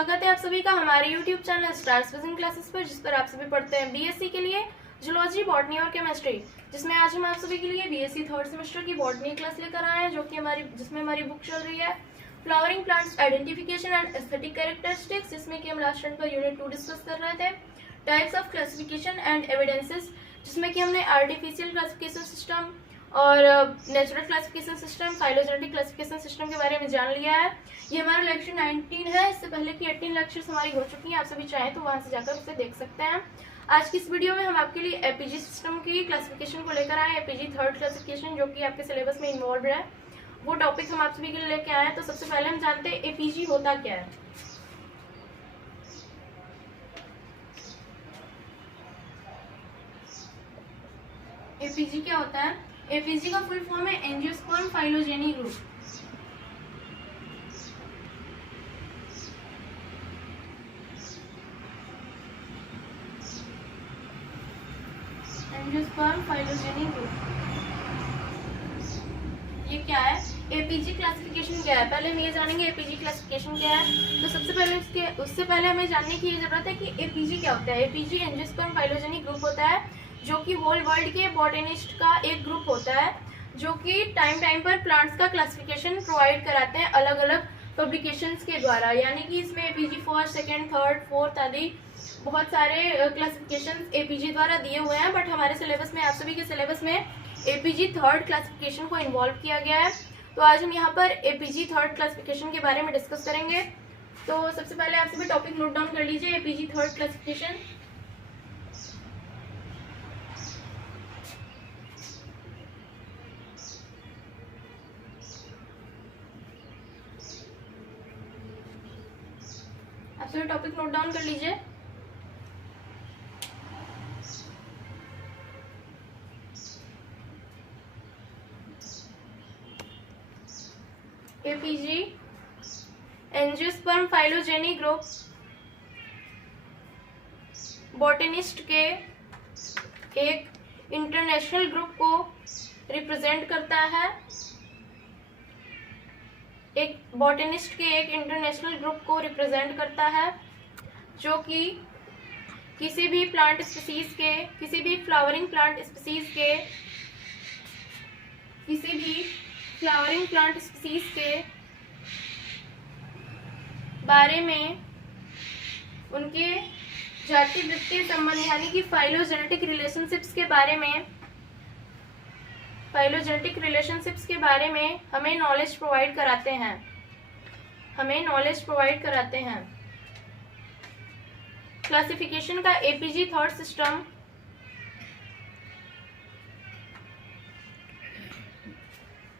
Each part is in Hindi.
स्वागत है आप सभी का हमारे YouTube channel stars vision classes पर, जिस पर आप सभी पढ़ते हैं बीएससी के लिए जूलॉजी, बॉटनी और केमिस्ट्री। जिसमें आज हम आप सभी के लिए बीएससी थर्ड सेमेस्टर की बॉटनी क्लास लेकर आए हैं, जो कि जिसमें हमारी बुक चल रही है flowering plants identification and aesthetic characteristics, जिसमें कि हम last time per unit 2 discuss कर रहे थे। Types of classification and evidences, जिसमें कि हमने आर्टिफिशियल क्लासिफिकेशन सिस्टम और natural classification system, phylogenetic classification system के बारे में जान लिया है। ये हमारा लेक्चर 19 है। इससे पहले की 18 लेक्चर्स हमारी हो चुकी हैं। आप सभी चाहें तो वहां से जाकर उसे देख सकते हैं। आज की इस वीडियो में हम आपके लिए एपीजी सिस्टम की क्लासिफिकेशन को लेकर आए। एपीजी थर्ड क्लासिफिकेशन, जो कि आपके सिलेबस में इन्वॉल्व है, वो टॉपिक हम आप सभी के लिए लेके आए हैं। तो सबसे पहले हम जानते हैं एपीजी होता क्या है। एपीजी क्या होता है? एपीजी का फुल फॉर्म है angiosperm phylogeny group. Angiosperm phylogeny group, ये क्या है? एपीजी क्लासिफिकेशन क्या है? पहले हम ये जानेंगे एपीजी क्लासिफिकेशन क्या है। तो सबसे पहले उससे पहले हमें जानने की जरूरत है कि एपीजी क्या होता है। एपीजी एंजियोस्पर्म फाइलोजेनी ग्रुप होता है, जो कि होल वर्ल्ड के बॉटनिस्ट का एक ग्रुप होता है, जो कि टाइम पर प्लांट्स का क्लासिफिकेशन प्रोवाइड कराते हैं अलग अलग पब्लिकेशंस के द्वारा। यानी कि इसमें APG first, second, third, fourth आदि बहुत सारे क्लासिफिकेशंस एपीजी द्वारा दिए हुए हैं। बट हमारे सिलेबस में, आप सभी के सिलेबस में एपीजी थर्ड क्लासिफिकेशन को इन्वॉल्व किया गया है। तो आज हम यहाँ पर एपीजी थर्ड क्लासिफिकेशन के बारे में डिस्कस करेंगे। तो सबसे पहले आप सभी टॉपिक नोट डाउन कर लीजिए। एपीजी थर्ड क्लासिफिकेशन, आप सभी टॉपिक नोट डाउन कर लीजिए। APG angiosperm phylogeny group botanist के एक इंटरनेशनल ग्रुप को रिप्रेजेंट करता है। एक बॉटनिस्ट के एक इंटरनेशनल ग्रुप को रिप्रेजेंट करता है, जो कि किसी भी प्लांट स्पीसीज के, किसी भी फ्लावरिंग प्लांट स्पीसीज के, किसी भी फ्लावरिंग प्लांट स्पीसीज के बारे में उनके जाति वृत्तीय संबंध यानी कि फाइलोजेनेटिक रिलेशनशिप्स के बारे में, फाइलोजेनेटिक रिलेशनशिप्स के बारे में हमें नॉलेज प्रोवाइड कराते हैं, हमें नॉलेज प्रोवाइड कराते हैं। क्लासिफिकेशन का APG third system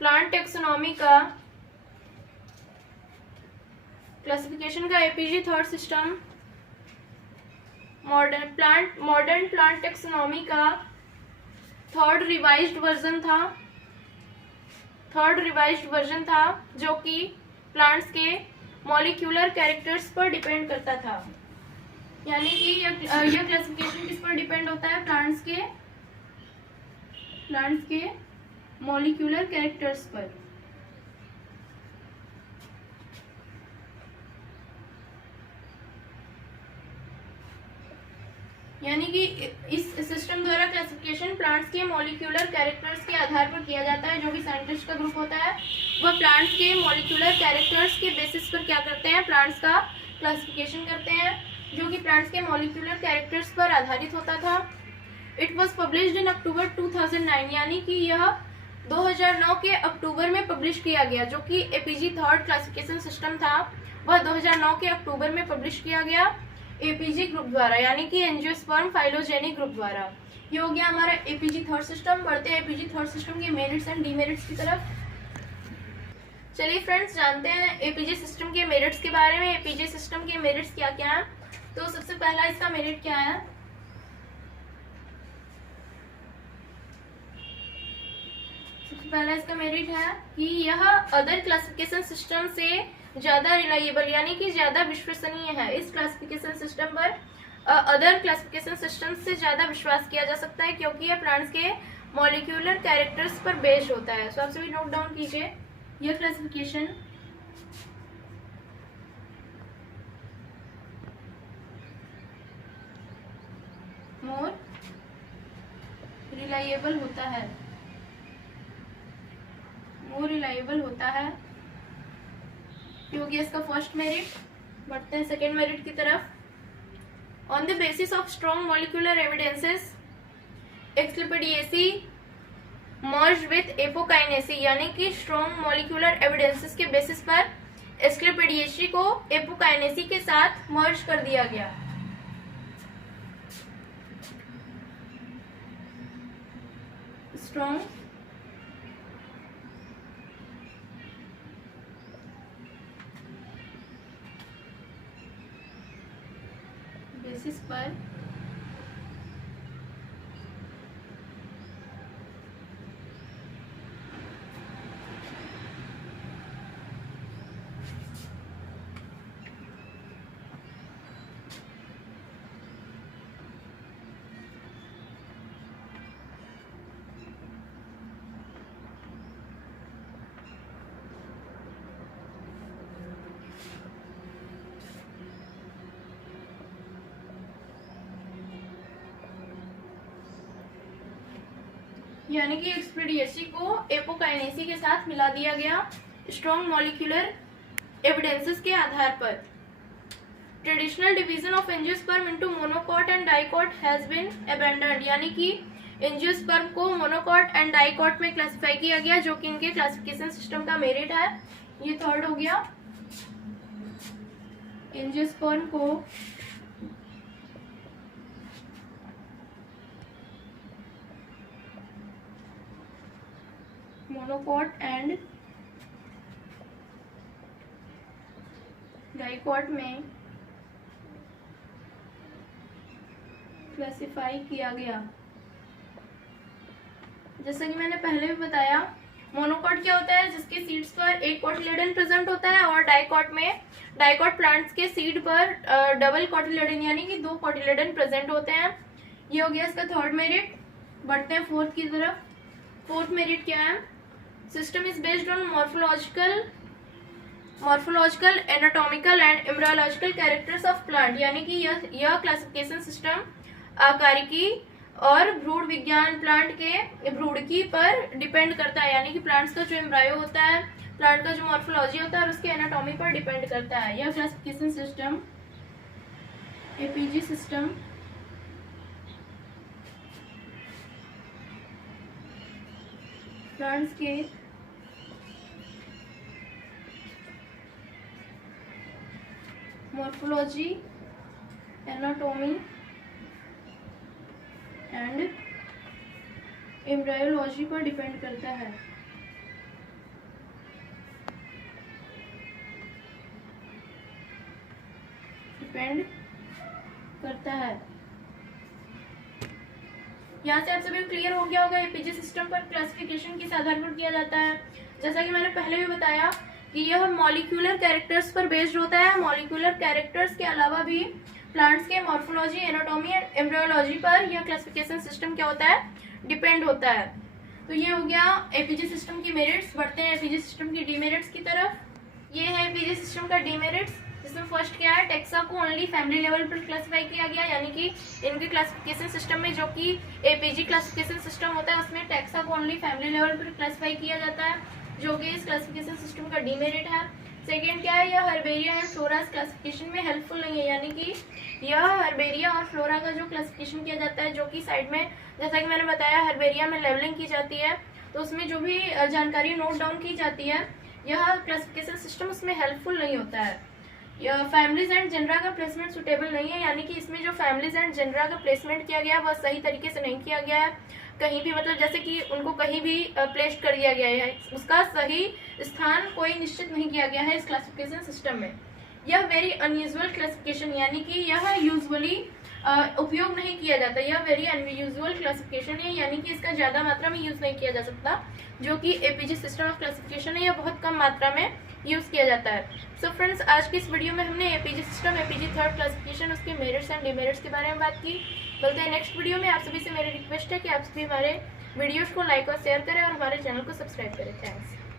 plant taxonomy का, क्लासिफिकेशन का APG third system modern plant taxonomy का थर्ड रिवाइज्ड वर्जन था, जो कि प्लांट्स के मॉलिक्यूलर कैरेक्टर्स पर डिपेंड करता था। यानी कि यह क्लासिफिकेशन किस पर डिपेंड होता है? प्लांट्स के मॉलिक्यूलर कैरेक्टर्स पर। यानी कि इस सिस्टम द्वारा क्लासिफिकेशन प्लांट्स के मॉलिक्यूलर कैरेक्टर्स के आधार पर किया जाता है। जो भी साइंटिस्ट का ग्रुप होता है, वह प्लांट्स के मॉलिक्यूलर कैरेक्टर्स के बेसिस पर क्या करते हैं? प्लांट्स का क्लासिफिकेशन करते हैं, जो कि प्लांट्स के मॉलिक्यूलर कैरेक्टर्स पर आधारित होता था। इट वॉज पब्लिश्ड इन अक्टूबर 2009, यानी कि यह 2009 के अक्टूबर में पब्लिश किया गया। जो कि एपीजी थर्ड क्लासिफिकेशन सिस्टम था, वह 2009 के अक्टूबर में पब्लिश किया गया एपीजी ग्रुप द्वारा, यानी कि एंजियोस्पर्म फाइलोजेनी ग्रुप द्वारा। ये हो गया हमारा एपीजी थर्ड सिस्टम। बढ़ते हैं एपीजी थर्ड सिस्टम के मेरिट्स एंड डीमेरिट्स की तरफ। चलिए फ्रेंड्स, जानते हैं एपीजी सिस्टम के मेरिट्स के बारे में। एपीजी सिस्टम के मेरिट्स क्या क्या हैं? तो सबसे पहला इसका मेरिट क्या है? पहला इसका मेरिट है कि यह अदर क्लासिफिकेशन सिस्टम से ज्यादा रिलायबल यानी कि ज्यादा विश्वसनीय है। इस क्लासिफिकेशन सिस्टम पर अदर क्लासिफिकेशन सिस्टम से ज्यादा विश्वास किया जा सकता है, क्योंकि यह प्लांट्स के मॉलिक्यूलर कैरेक्टर्स पर बेस्ड होता है। सो आप सभी नोट डाउन कीजिए यह क्लासिफिकेशन मोर रिलायबल होता है, मोर रिलायबल होता है। ये हो गया इसका फर्स्ट मेरिट। बढ़ते हैं सेकेंड मेरिट की तरफ। On the basis of strong molecular evidences Asclepiadaceae merge with Apocynaceae, यानी कि स्ट्रॉन्ग मॉलिक्यूलर एविडेंसेस के बेसिस पर एक्सलिपिडिएसी को एपोकाइनेसी के साथ मर्ज कर दिया गया। स्ट्रॉन्ग बेसिस पर यानी कि एक्सपीडिएसी को एपोकाइनेसी के साथ मिला दिया गया स्ट्रॉन्ग मॉलिक्यूलर एविडेंसेस के आधार पर। Traditional division of angiosperm into monocot and dicot has been abandoned, यानी कि एंजियोस्पर्म को मोनोकॉट एंड डाइकॉट में क्लासिफाई किया गया, जो कि इनके क्लासिफिकेशन सिस्टम का मेरिट है। ये थर्ड हो गया। एंजियोस्पर्म को मोनोकॉट एंड डाइकॉट में क्लासिफाई किया गया। जैसा कि मैंने पहले भी बताया, मोनोकॉट क्या होता है, जिसके सीड्स पर एक कोटिलेडन प्रेजेंट होता है, और डाइकॉट प्लांट्स के सीड पर डबल कोटिलेडन यानी कि 2 कोटिलेडन प्रेजेंट होते हैं। ये हो गया इसका थर्ड मेरिट। बढ़ते हैं फोर्थ की तरफ। फोर्थ मेरिट क्या है? System is based on morphological anatomical and embryological characters of plant, यानी कि यह क्लासिफिकेशन सिस्टम आकारिकी और भ्रूण विज्ञान प्लांट के भ्रूणकी पर डिपेंड करता है, यानी कि प्लांट्स का जो एम्ब्रायो होता है, प्लांट का जो मॉर्फोलॉजी होता है और उसके एनाटॉमी पर डिपेंड करता है। यह classification system APG system plants के मॉर्फोलॉजी, एनाटॉमी एंड एम्ब्रायोलॉजी पर डिपेंड करता है। यहाँ से आप सभी क्लियर हो गया होगा एपीजी सिस्टम पर क्लासिफिकेशन किस आधार पर किया जाता है। जैसा कि मैंने पहले भी बताया कि यह मॉलिक्यूलर कैरेक्टर्स पर बेस्ड होता है। मॉलिक्यूलर कैरेक्टर्स के अलावा भी प्लांट्स के मॉर्फोलॉजी, एनाटॉमी एंड एम्ब्रियोलॉजी पर यह क्लासिफिकेशन सिस्टम क्या होता है, डिपेंड होता है। तो ये हो गया एपीजी सिस्टम की मेरिट्स। बढ़ते हैं एपीजी सिस्टम की डीमेरिट्स की तरफ। ये है एपीजी सिस्टम का डीमेरिट्स, जिसमें फर्स्ट क्या है, टेक्सा को ओनली फैमिली लेवल पर क्लासिफाई किया गया, यानी कि इनके क्लासिफिकेशन सिस्टम में जो कि एपीजी क्लासिफिकेशन सिस्टम होता है उसमें टेक्सा को ओनली फैमिली लेवल पर क्लासिफाई किया जाता है, जो कि इस क्लासिफिकेशन सिस्टम का डीमेरिट है। सेकेंड क्या है, यह हर्बेरिया एंड फ्लोरा क्लासिफिकेशन में हेल्पफुल नहीं है, यानी कि यह हर्बेरिया और फ्लोरा का जो क्लासिफिकेशन किया जाता है, जो कि साइड में जैसा कि मैंने बताया हर्बेरिया में लेवलिंग की जाती है, तो उसमें जो भी जानकारी नोट डाउन की जाती है, यह क्लासिफिकेशन सिस्टम उसमें हेल्पफुल नहीं होता है। यह फैमिलीज एंड जेनरा का प्लेसमेंट सुटेबल नहीं है, यानी कि इसमें जो फैमिलीज एंड जेनरा का प्लेसमेंट किया गया है वह सही तरीके से नहीं किया गया है। कहीं भी मतलब जैसे कि उनको कहीं भी प्लेस्ड कर दिया गया है, उसका सही स्थान कोई निश्चित नहीं किया गया है इस क्लासिफिकेशन सिस्टम में। यह वेरी अनयूजुअल क्लासिफिकेशन, यानी कि यह यूजुअली उपयोग नहीं किया जाता। यह वेरी अनयूजुअल क्लासिफिकेशन है, यानी कि इसका ज़्यादा मात्रा में यूज़ नहीं किया जा सकता। जो कि एपीजी सिस्टम ऑफ क्लासिफिकेशन है, यह बहुत कम मात्रा में यूज़ किया जाता है। सो फ्रेंड्स, आज की इस वीडियो में हमने APG system, APG third classification, उसके मेरिट्स एंड डिमेरिट्स के बारे में बात की। मिलते हैं नेक्स्ट वीडियो में। आप सभी से मेरी रिक्वेस्ट है कि आप सभी हमारे वीडियोज़ को लाइक और शेयर करें और हमारे चैनल को सब्सक्राइब करें। थैंक्स।